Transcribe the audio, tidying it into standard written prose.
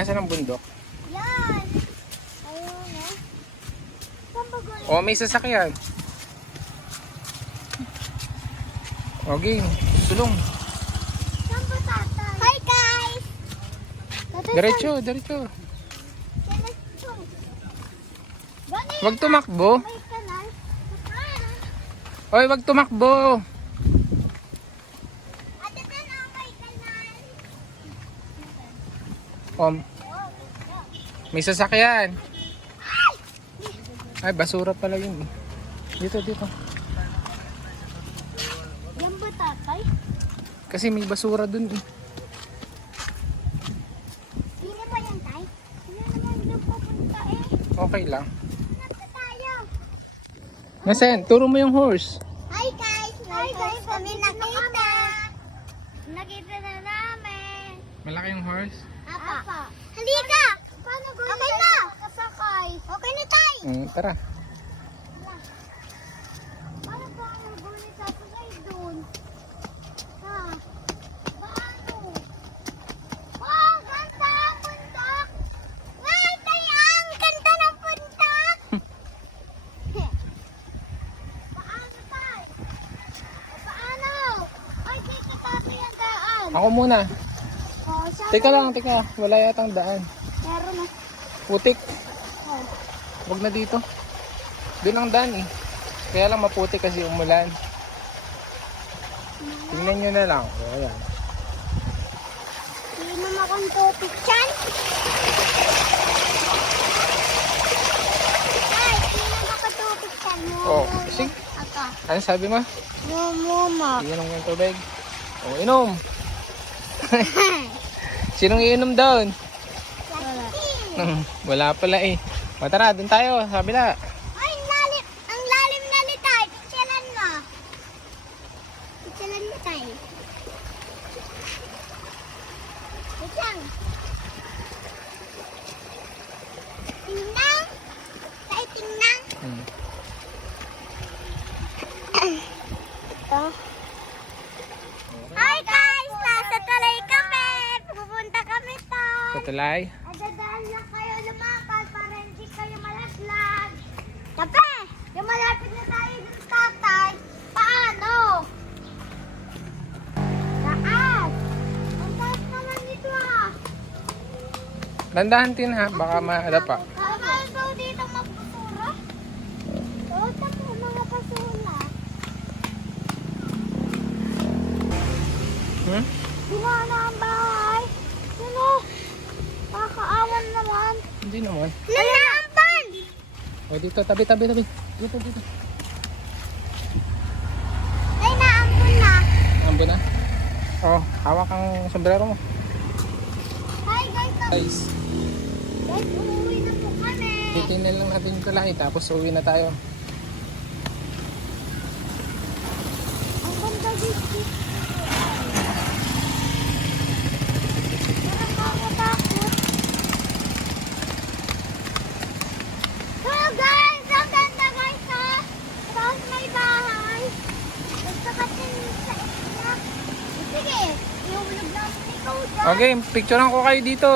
Nasaan ang bundok? Yan. Ayun na. Saan ba gulo? O, may sasakyan. O, game. Tulong. Saan ba tatay? Hi guys! Tatay, Diretso, diretso. saan? Diretso. Ganun Wag tumakbo. may kanal. Oy, wag tumakbo. Ate, na may kanal. May sasakyan. Ay, basura pala yun. Dito, dito. Yan ba tatay? Kasi may basura dun. Sino ba yan tay? Sino naman yung pupunta eh? Okay lang. Nasa tayo. Nasaan? Turo mo yung horse. Hi guys! Hi guys! Kami nakita! Nakita na namin! Malaki yung horse. Apa! Halika! Paano gawin okay na! Kasakay! Okay na tay! Tara. Paano pa ang gawin sasakay doon? Ha? Paano? Wow! Ganda ang puntak! Ngay! Tayo! Ang ganda ng puntak! Paano tay? Paano? Ay, dito tatay ang daan! Ako muna. Oh, siya Teka lang, teka. Wala yatang daan. meron na. Putik. Oh. Wag na dito. Doon ang daan eh. Kaya lang maputik kasi umulan. Tingnan nyo na lang. O, ayan. Hindi naman akong topic dyan. Ay, hindi naman ako topic dyan. Oh, sige. Ako. Ano sabi mo? Mama. Inom yung tubig. O, inom. Sinong iinom doon? Wala pala eh. O, tara, doon tayo. Sabi na. Ay, ang lalim na ni Tay. Picturean mo. Picturean mo, Tay. Wait lang. Tingnan. Tay, tingnan. Ito. Hi guys! Nasa Talay kami! Pupunta kami to! Katulay. Adadaan lang kayo lumakad para hindi kayo malaglag. Tape! Yung malapit na tayo dun tatay. Paano? Taas! Ang taas naman dito ah. Dandahan din ha. Baka maadapa. Tama daw dito magpasura? Oo, tapo mga pasura. Gumana ang bahay. Ano? Kakaawan naman. Hindi naman. Nanaampan! O, dito. Tabi, tabi, tabi. Dito, dito. Ay, naampun na. Ambo na. O, hawak ang sombrero mo. Hi guys! Guys, Guys, umuwi na po kami. titingnan lang natin yung tulay. Tapos uwi na tayo. Ang ganda dito. Parang nakakatakot. Hello guys! Ang ganda guys ha! Tapos may bahay. Gusto kasi sa isla. Sige, ihulog lang ikaw dyan. Okay, picturean ko kayo dito.